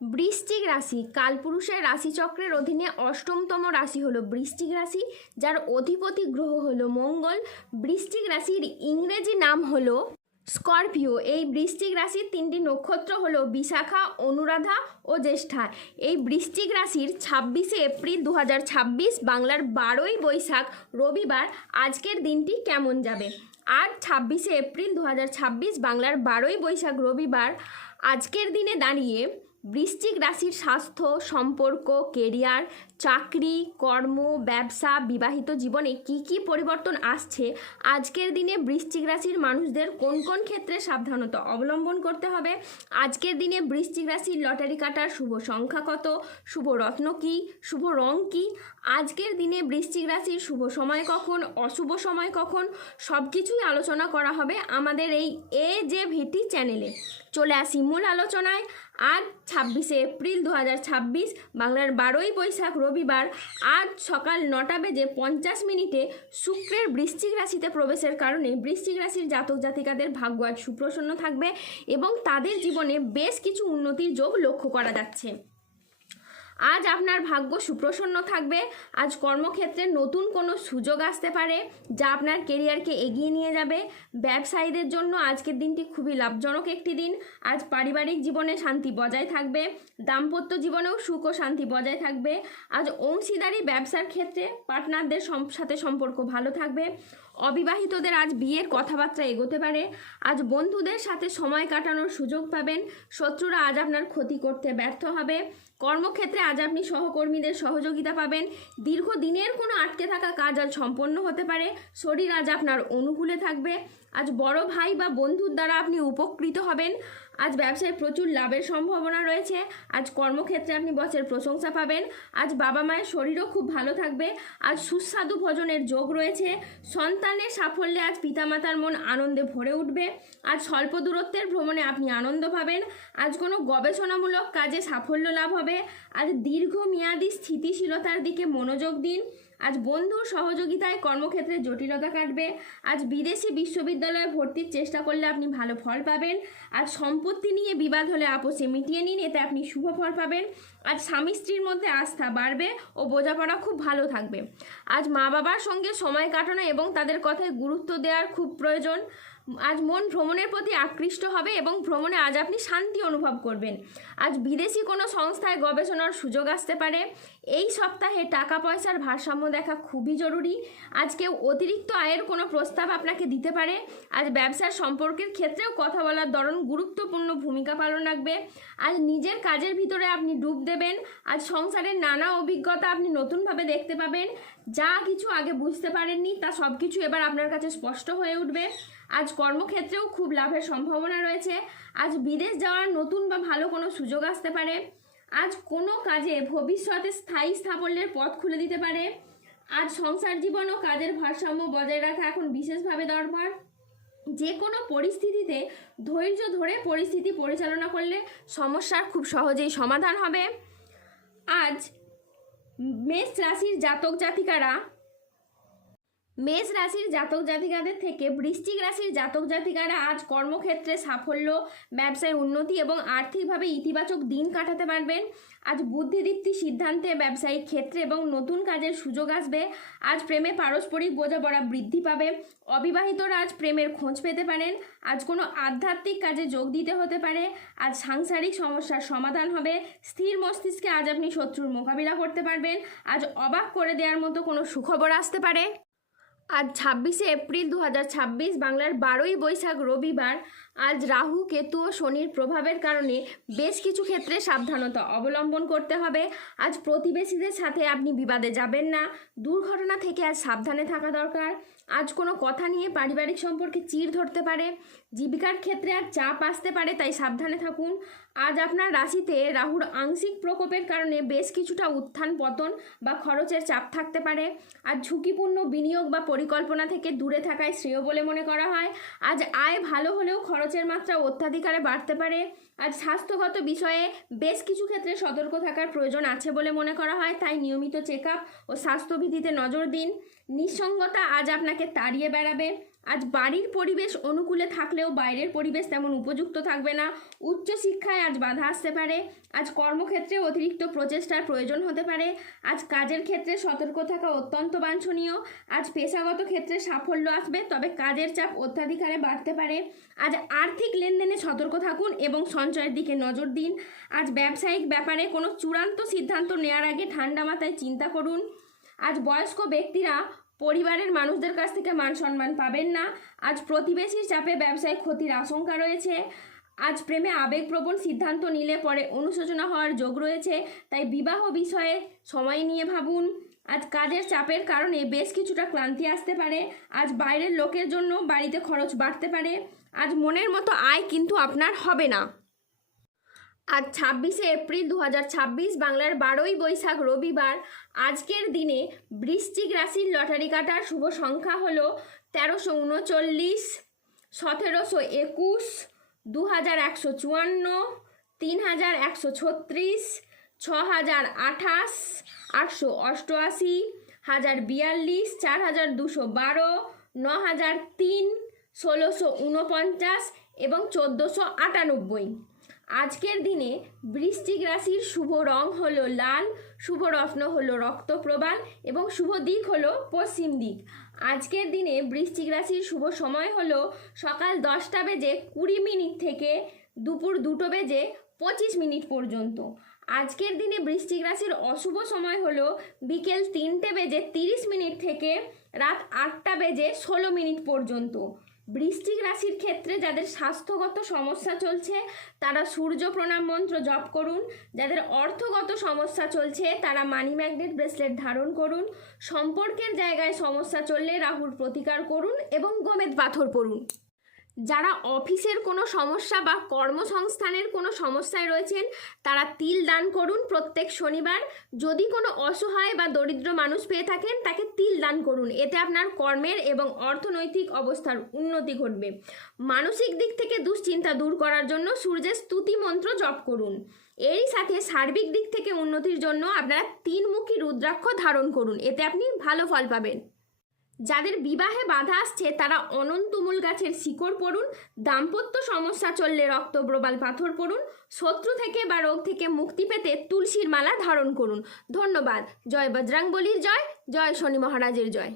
বৃশ্চিক রাশি কালপুরুষের রাশিচক্রের অধীনে অষ্টমতম রাশি হলো বৃশ্চিক রাশি, যার অধিপতি গ্রহ হলো মঙ্গল। বৃশ্চিক রাশির ইংরেজি নাম হলো স্করপিও। এই বৃশ্চিক রাশির তিনটি নক্ষত্র হলো বিশাখা, অনুরাধা ও জ্যেষ্ঠা। এই বৃশ্চিক রাশির 26শে এপ্রিল 2026 বাংলার 12ই বৈশাখ রবিবার আজকের দিনটি কেমন যাবে। আজ 26শে এপ্রিল 2026 বাংলার 12ই বৈশাখ রবিবার আজকের দিনে দাঁড়িয়ে বৃশ্চিক রাশির স্বাস্থ্য, সম্পর্ক, কেরিয়ার, চাকরি, কর্ম, ব্যবসা, বিবাহিত জীবনে কি কি পরিবর্তন আসছে, আজকের দিনে বৃশ্চিক রাশির মানুষদের কোন কোন ক্ষেত্রে সাবধানতা অবলম্বন করতে হবে, আজকের দিনে বৃশ্চিক রাশির লটারি কাটার শুভ সংখ্যা কত, শুভ রত্ন কী, শুভ রং কী, আজকের দিনে বৃশ্চিক রাশির শুভ সময় কখন, অশুভ সময় কখন, সব কিছুই আলোচনা করা হবে আমাদের এই AJVT চ্যানেলে। চলে আসি মূল আলোচনায়। আজ 26শে এপ্রিল 2026 বাংলার 12ই বৈশাখ রবিবার আজ সকাল 9:50 শুক্রের বৃশ্চিক রাশিতে প্রবেশের কারণে বৃশ্চিক রাশির জাতক জাতিকাদের ভাগ্য আজ সুপ্রসন্ন থাকবে এবং তাদের জীবনে বেশ কিছু উন্নতির যোগ লক্ষ্য করা যাচ্ছে। আজ আপনার ভাগ্য সুপ্রসন্ন থাকবে। আজ কর্মক্ষেত্রে নতুন কোনো সুযোগ আসতে পারে যা আপনার কেরিয়ারকে এগিয়ে নিয়ে যাবে। ব্যবসায়ীদের জন্য আজকের দিনটি খুবই লাভজনক একটি দিন। আজ পারিবারিক জীবনে শান্তি বজায় থাকবে, দাম্পত্য জীবনেও সুখ ও শান্তি বজায় থাকবে। আজ অংশীদারি ব্যবসার ক্ষেত্রে পার্টনারদের সাথে সম্পর্ক ভালো থাকবে। অবিবাহিতদের আজ বিয়ের কথাবার্তা এগোতে পারে। আজ বন্ধুদের সাথে সময় কাটানোর সুযোগ পাবেন। শত্রুরা আজ আপনার ক্ষতি করতে ব্যর্থ হবে। কর্মক্ষেত্রে আজ আপনি সহকর্মীদের সহযোগিতা পাবেন। দীর্ঘদিনের কোনো আটকে থাকা কাজ আজ সম্পন্ন হতে পারে। শরীর আজ আপনার অনুকূলে থাকবে। আজ বড় ভাই বা বন্ধুর দ্বারা আপনি উপকৃত হবেন। আজ ব্যবসায় প্রচুর লাভের সম্ভাবনা রয়েছে। আজ কর্মক্ষেত্রে আপনি বসের প্রশংসা পাবেন। আজ বাবা মায়ের শরীরও খুব ভালো থাকবে। আজ সুস্বাদু ভোজনের যোগ রয়েছে। সন্তানের সাফল্যে আজ পিতামাতার মন আনন্দে ভরে উঠবে। আজ স্বল্প দূরত্বের ভ্রমণে আপনি আনন্দ পাবেন। আজ কোনো গবেষণামূলক কাজে সাফল্য লাভ হবে। আজ দীর্ঘমেয়াদী স্থিতিশীলতার দিকে মনোযোগ দিন। আজ বন্ধুর সহযোগিতায় কর্মক্ষেত্রে জটিলতা কাটবে। আজ বিদেশি বিশ্ববিদ্যালয়ে ভর্তির চেষ্টা করলে আপনি ভালো ফল পাবেন। আজ সম্পত্তি নিয়ে বিবাদ হলে আপোষে মিটিয়ে নিন, এতে আপনি শুভ ফল পাবেন। আজ স্বামী স্ত্রীর মধ্যে আস্থা বাড়বে ও বোঝাপড়া খুব ভালো থাকবে। আজ মা বাবার সঙ্গে সময় কাটানো এবং তাদের কথায় গুরুত্ব দেওয়ার খুব প্রয়োজন। আজ মন ভ্রমণের প্রতি আকৃষ্ট হবে এবং ভ্রমণে আজ আপনি শান্তি অনুভব করবেন। আজ বিদেশি কোনো সংস্থায় গবেষণার সুযোগ আসতে পারে। এই সপ্তাহে টাকা পয়সার ভারসাম্য দেখা খুবই জরুরি। আজ কেউ অতিরিক্ত আয়ের কোনো প্রস্তাব আপনাকে দিতে পারে। আজ ব্যবসার সম্পর্কের ক্ষেত্রেও কথা বলার ধরন গুরুত্বপূর্ণ ভূমিকা পালন রাখবে। আজ নিজের কাজের ভিতরে আপনি ডুব দেবেন। আজ সংসারের নানা অভিজ্ঞতা আপনি নতুনভাবে দেখতে পাবেন। যা কিছু আগে বুঝতে পারেননি তা সব কিছু এবার আপনার কাছে স্পষ্ট হয়ে উঠবে। আজ কর্মক্ষেত্রেও খুব লাভের সম্ভাবনা রয়েছে। আজ বিদেশ যাওয়ার নতুন বা ভালো কোনো সুযোগ আসতে পারে। আজ কোনো কাজে ভবিষ্যতে স্থায়ী সাফল্যের পথ খুলে দিতে পারে। আজ সংসার জীবন ও কাজের ভারসাম্য বজায় রাখা এখন বিশেষভাবে দরকার। যে কোনো পরিস্থিতিতে ধৈর্য ধরে পরিস্থিতি পরিচালনা করলে সমস্যার খুব সহজেই সমাধান হবে। আজ মেষ রাশির জাতক জাতিকাদের থেকে বৃশ্চিক রাশির জাতক জাতিকারা আজ কর্মক্ষেত্রে সাফল্য, ব্যবসায় উন্নতি এবং আর্থিকভাবে ইতিবাচক দিন কাটাতে পারবেন। আজ বুদ্ধিদীপ্তি সিদ্ধান্তে ব্যবসায়িক ক্ষেত্রে এবং নতুন কাজের সুযোগ আসবে। আজ প্রেমে পারস্পরিক বোঝাপড়া বৃদ্ধি পাবে। অবিবাহিতরা আজ প্রেমের খোঁজ পেতে পারেন। আজ কোনো আধ্যাত্মিক কাজে যোগ দিতে হতে পারে। আজ সাংসারিক সমস্যার সমাধান হবে। স্থির মস্তিষ্কে আজ আপনি শত্রুর মোকাবিলা করতে পারবেন। আজ অবাক করে দেওয়ার মতো কোনো সুখবর আসতে পারে। আজ 26শে এপ্রিল 2026 বাংলার 12ই বৈশাখ রবিবার আজ রাহু, কেতু ও শনির প্রভাবের কারণে বেশ কিছু ক্ষেত্রে সাবধানতা অবলম্বন করতে হবে। আজ প্রতিবেশীদের সাথে আপনি বিবাদে যাবেন না। দুর্ঘটনা থেকে আজ সাবধানে থাকা দরকার। আজ কোনো কথা নিয়ে পারিবারিক সম্পর্কে চিড় ধরতে পারে। জীবিকার ক্ষেত্রে আজ চাপ আসতে পারে, তাই সাবধানে থাকুন। আজ আপনার রাশিতে রাহুর আংশিক প্রকোপের কারণে বেশ কিছুটা উত্থান পতন বা খরচের চাপ থাকতে পারে। আজ ঝুঁকিপূর্ণ বিনিয়োগ বা পরিকল্পনা থেকে দূরে থাকায় শ্রেয় বলে মনে করা হয়। আজ আয় ভালো হলেও খরচের মাত্রা অত্যাধিকারে বাড়তে পারে। আজ স্বাস্থ্যগত বিষয়ে বেশ কিছু ক্ষেত্রে সতর্ক থাকার প্রয়োজন আছে বলে মনে করা হয়, তাই নিয়মিত চেক আপ ও স্বাস্থ্যবিধিতে নজর দিন। নিঃসঙ্গতা আজ আপনাকে তাড়িয়ে বেড়াবে। আজ বাড়ির পরিবেশ অনুকূলে থাকলেও বাইরের পরিবেশ তেমন উপযুক্ত থাকবে না। উচ্চশিক্ষায় আজ বাধা আসতে পারে। আজ কর্মক্ষেত্রে অতিরিক্ত প্রচেষ্টার প্রয়োজন হতে পারে। আজ কাজের ক্ষেত্রে সতর্ক থাকা অত্যন্ত বাঞ্ছনীয়। আজ পেশাগত ক্ষেত্রে সাফল্য আসবে, তবে কাজের চাপ অত্যাধিক হারে বাড়তে পারে। আজ আর্থিক লেনদেনে সতর্ক থাকুন এবং সঞ্চয়ের দিকে নজর দিন। আজ ব্যবসায়িক ব্যাপারে কোনো চূড়ান্ত সিদ্ধান্ত নেওয়ার আগে ঠান্ডা মাথায় চিন্তা করুন। আজ বয়স্ক ব্যক্তিরা পরিবারের মানুষদের কাছ থেকে মান সম্মান পাবেন না। আজ প্রতিবেশীর চাপে ব্যবসায় ক্ষতির আশঙ্কা রয়েছে। আজ প্রেমে আবেগপ্রবণ সিদ্ধান্ত নিলে পরে অনুশোচনা হওয়ার যোগ রয়েছে, তাই বিবাহ বিষয়ে সময় নিয়ে ভাবুন। আজ কাজের চাপের কারণে বেশ কিছুটা ক্লান্তি আসতে পারে। আজ বাইরের লোকের জন্য বাড়িতে খরচ বাড়তে পারে। আজ মনের মতো আয় কিন্তু আপনার হবে না। আজ 26শে এপ্রিল 2026, বাংলার 12ই বৈশাখ, রবিবার। আজকের দিনে বৃশ্চিক রাশির লটারি কাটার শুভ সংখ্যা হলো 1339, 1721, 2154, 3136, 6028, 888, 1042, 4212, 9003, 1649 এবং 1498। আজকের দিনে বৃশ্চিক রাশির শুভ রং হলো লাল, শুভ রত্ন হলো রক্তপ্রবাল এবং শুভ দিক হলো পশ্চিম দিক। আজকের দিনে বৃশ্চিক রাশির শুভ সময় হলো সকাল 10:20 থেকে দুপুর 2:25 পর্যন্ত। আজকের দিনে বৃশ্চিক রাশির অশুভ সময় হলো বিকেল 3:30 থেকে রাত 8:16 পর্যন্ত। বৃশ্চিক রাশির ক্ষেত্রে যাদের স্বাস্থ্যগত সমস্যা চলছে তারা সূর্য প্রণাম মন্ত্র জপ করুন। যাদের অর্থগত সমস্যা চলছে তারা মানি ম্যাগনেট ব্রেসলেট ধারণ করুন। সম্পর্কের জায়গায় সমস্যা চললে রাহুর প্রতিকার করুন এবং গোমেদ পাথর পড়ুন। যারা অফিসের কোনো সমস্যা বা কর্মসংস্থানের কোনো সমস্যায় রয়েছেন তারা তিল দান করুন প্রত্যেক শনিবার। যদি কোনো অসহায় বা দরিদ্র মানুষ পেয়ে থাকেন তাকে তিল দান করুন, এতে আপনার কর্মের এবং অর্থনৈতিক অবস্থার উন্নতি ঘটবে। মানসিক দিক থেকে দুশ্চিন্তা দূর করার জন্য সূর্যের স্তুতি মন্ত্র জপ করুন। এরই সাথে সার্বিক দিক থেকে উন্নতির জন্য আপনারা 3মুখী রুদ্রাক্ষ ধারণ করুন, এতে আপনি ভালো ফল পাবেন। যাদের বিবাহে বাধা আসছে তারা অনন্তুমূল গাছের শিকড় পড়ুন। দাম্পত্য সমস্যা চললে রক্তপ্রবাল পাথর পড়ুন। শত্রু থেকে বা রোগ থেকে মুক্তি পেতে তুলসীর মালা ধারণ করুন। ধন্যবাদ। জয় বজরংবলীর জয়, জয় শনি মহারাজের জয়।